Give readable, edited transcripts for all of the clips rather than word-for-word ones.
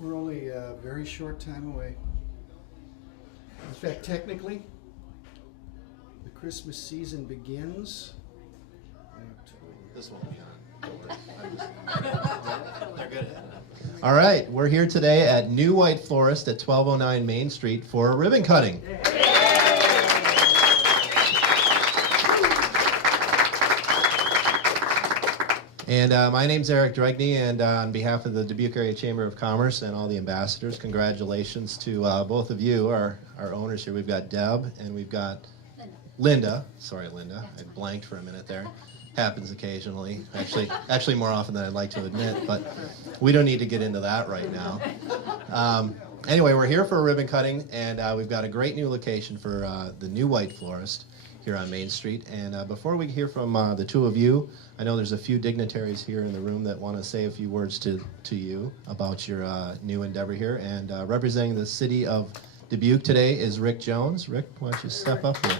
We're only a very short time away. In fact, technically, the Christmas season begins in October. This won't be on. They're good at it. All right, we're here today at New White Florist at 1209 Main Street for a ribbon cutting. And my name's Eric Dregney, and on behalf of the Dubuque Area Chamber of Commerce and all the ambassadors, congratulations to both of you, our owners here. We've got Deb and we've got Linda. Sorry, Linda. I blanked for a minute there. Happens occasionally. Actually more often than I'd like to admit, but we don't need to get into that right now. Anyway, we're here for a ribbon cutting, and we've got a great new location for the New White Florist here on Main Street. And before we hear from the two of you, I know there's a few dignitaries here in the room that want to say a few words to you about your new endeavor here. And representing the city of Dubuque today is Rick Jones. Rick, why don't you step up here?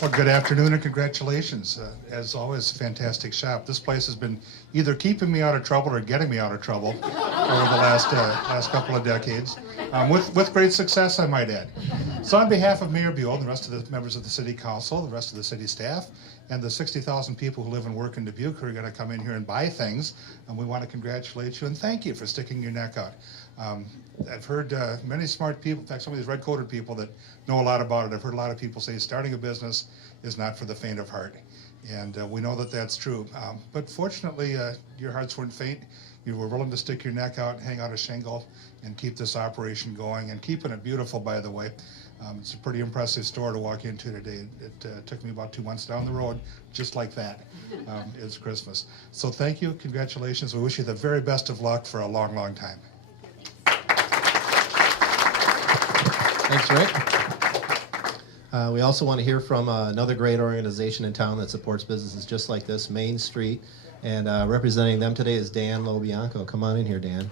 Well, good afternoon and congratulations. As always, fantastic shop. This place has been either keeping me out of trouble or getting me out of trouble over the last couple of decades, with great success, I might add. So on behalf of Mayor Buell and the rest of the members of the City Council, the rest of the city staff, and the 60,000 people who live and work in Dubuque who are going to come in here and buy things, and we want to congratulate you and thank you for sticking your neck out. I've heard many smart people, in fact, some of these red-coated people that know a lot about it, I've heard a lot of people say starting a business is not for the faint of heart. And we know that that's true. But fortunately, your hearts weren't faint. You were willing to stick your neck out, hang out a shingle, and keep this operation going, and keeping it beautiful, by the way. It's a pretty impressive store to walk into today. It took me about 2 months down the road, just like that. It's Christmas. So thank you, congratulations. We wish you the very best of luck for a long, long time. Thanks, Rick. We also want to hear from another great organization in town that supports businesses just like this, Main Street. And representing them today is Dan Lobianco. Come on in here, Dan.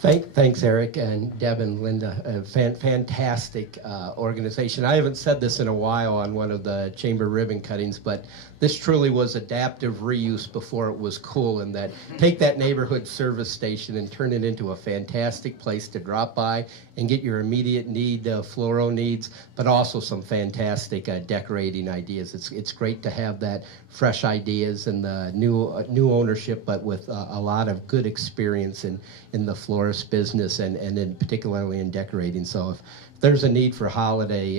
Thanks, Eric and Deb and Linda. A fantastic organization. I haven't said this in a while on one of the chamber ribbon cuttings, but this truly was adaptive reuse before it was cool, in that take that neighborhood service station and turn it into a fantastic place to drop by and get your immediate need, floral needs, but also some fantastic decorating ideas. It's great to have that fresh ideas and the new ownership, but with a lot of good experience in the florist business and in particularly in decorating. So if there's a need for holiday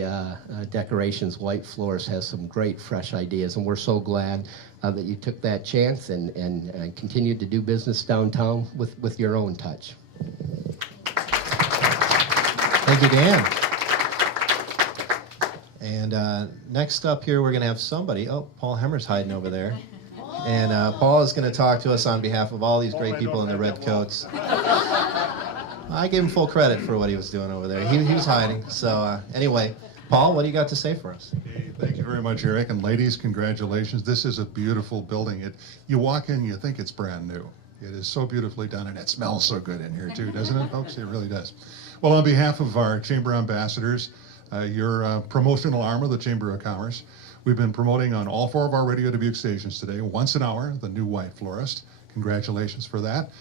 decorations, White Florist has some great fresh ideas, and we're so glad that you took that chance and continued to do business downtown with your own touch. Thank you, Dan. And next up here, we're going to have somebody. Oh, Paul Hemmer's hiding over there. And Paul is going to talk to us on behalf of all these great people in the red coats. I gave him full credit for what he was doing over there. He was hiding. So anyway, Paul, what do you got to say for us? Hey, thank you very much, Eric. And ladies, congratulations. This is a beautiful building. You walk in, you think it's brand new. It is so beautifully done, and it smells so good in here too, doesn't it, folks? It really does. Well, on behalf of our Chamber ambassadors, your promotional arm of the Chamber of Commerce, we've been promoting on all 4 of our Radio Dubuque stations today, once an hour, the New White Florist. Congratulations for that.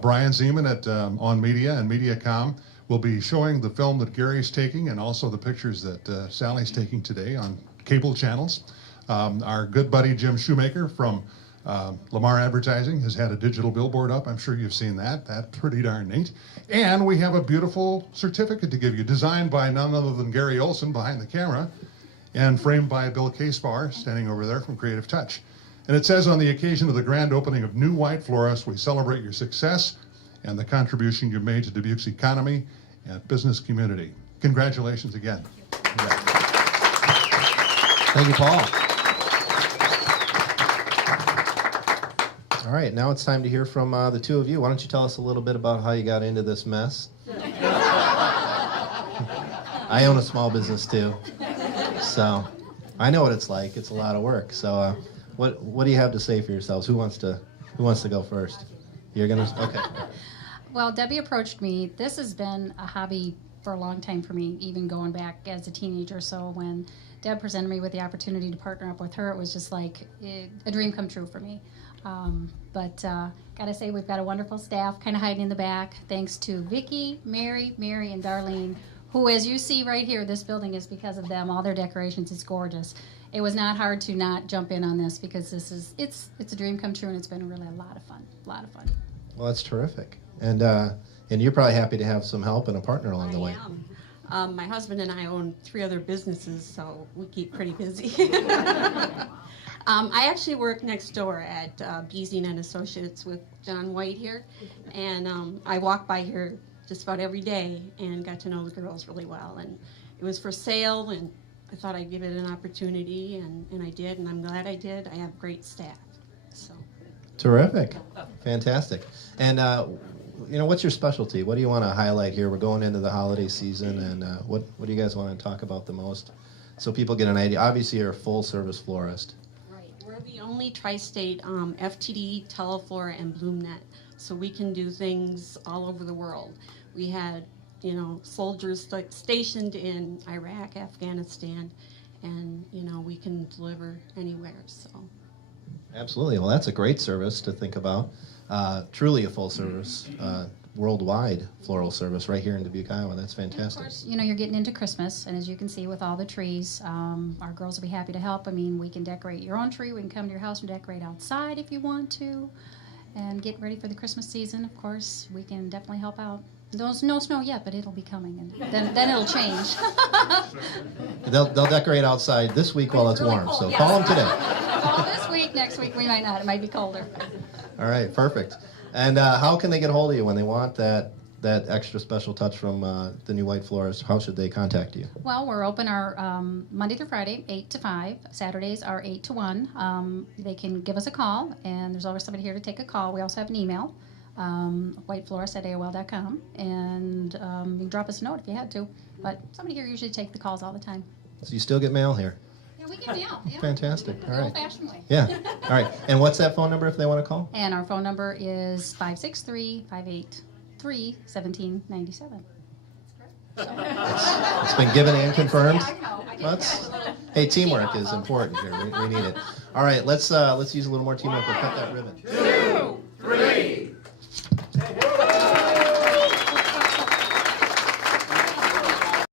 Brian Zeman at On Media and MediaCom will be showing the film that Gary's taking and also the pictures that Sally's taking today on cable channels. Our good buddy Jim Shoemaker from Lamar Advertising has had a digital billboard up. I'm sure you've seen that. That's pretty darn neat. And we have a beautiful certificate to give you, designed by none other than Gary Olson behind the camera and framed by Bill Casebauer, standing over there from Creative Touch. And it says, on the occasion of the grand opening of New White Florist, we celebrate your success and the contribution you've made to Dubuque's economy and business community. Congratulations again. Thank you, Paul. All right, now it's time to hear from the two of you. Why don't you tell us a little bit about how you got into this mess? I own a small business too, so I know what it's like. It's a lot of work. So what do you have to say for yourselves? Who wants to go first? You're gonna, okay. Well, Debbie approached me. This has been a hobby for a long time for me, even going back as a teenager. So when Deb presented me with the opportunity to partner up with her, it was just like a dream come true for me. But gotta say, we've got a wonderful staff kind of hiding in the back, thanks to Vicki, Mary, and Darlene, who, as you see right here, this building is because of them. All their decorations, it's gorgeous. It was not hard to not jump in on this because it's a dream come true, and it's been really a lot of fun. Well, that's terrific. And you're probably happy to have some help and a partner along the way. I am. My husband and I own 3 other businesses, so we keep pretty busy. I actually work next door at Beasing and Associates with John White here, and I walk by here just about every day and got to know the girls really well. And it was for sale, and I thought I'd give it an opportunity, and I did, and I'm glad I did. I have great staff. So. Terrific. Fantastic. And, what's your specialty? What do you want to highlight here? We're going into the holiday season, and what do you guys want to talk about the most so people get an idea? Obviously, you're a full-service florist. Right. We're the only tri-state FTD, Teleflora, and BloomNet, so we can do things all over the world. We had, soldiers stationed in Iraq, Afghanistan, and, we can deliver anywhere, so. Absolutely. Well, that's a great service to think about. Truly a full service, worldwide floral service right here in Dubuque, Iowa. That's fantastic. Of course, you're getting into Christmas, and as you can see with all the trees, our girls will be happy to help. I mean, we can decorate your own tree. We can come to your house and decorate outside if you want to, and get ready for the Christmas season. Of course, we can definitely help out. There's no snow yet, but it'll be coming, and then it'll change. They'll decorate outside this week while it's really warm, cold, so yes. call them today. Well, this week, next week, we might not. It might be colder. All right, perfect. And how can they get a hold of you when they want that extra special touch from the new White Florist? How should they contact you? Well, we're open our Monday through Friday, 8 to 5. Saturdays are 8 to 1. They can give us a call, and there's always somebody here to take a call. We also have an email, whiteflorist@aol.com, and you can drop us a note if you had to. But somebody here usually takes the calls all the time. So you still get mail here? Yeah, we get mail. Yeah. Fantastic. All The right. old-fashioned way. Yeah. All right. And what's that phone number if they want to call? And our phone number is 563-583-1797. It's been given and confirmed. Yeah, I know. I did Let's, that a little. hey, teamwork is important here. We need it. All right. Let's use a little more teamwork. We'll cut that ribbon.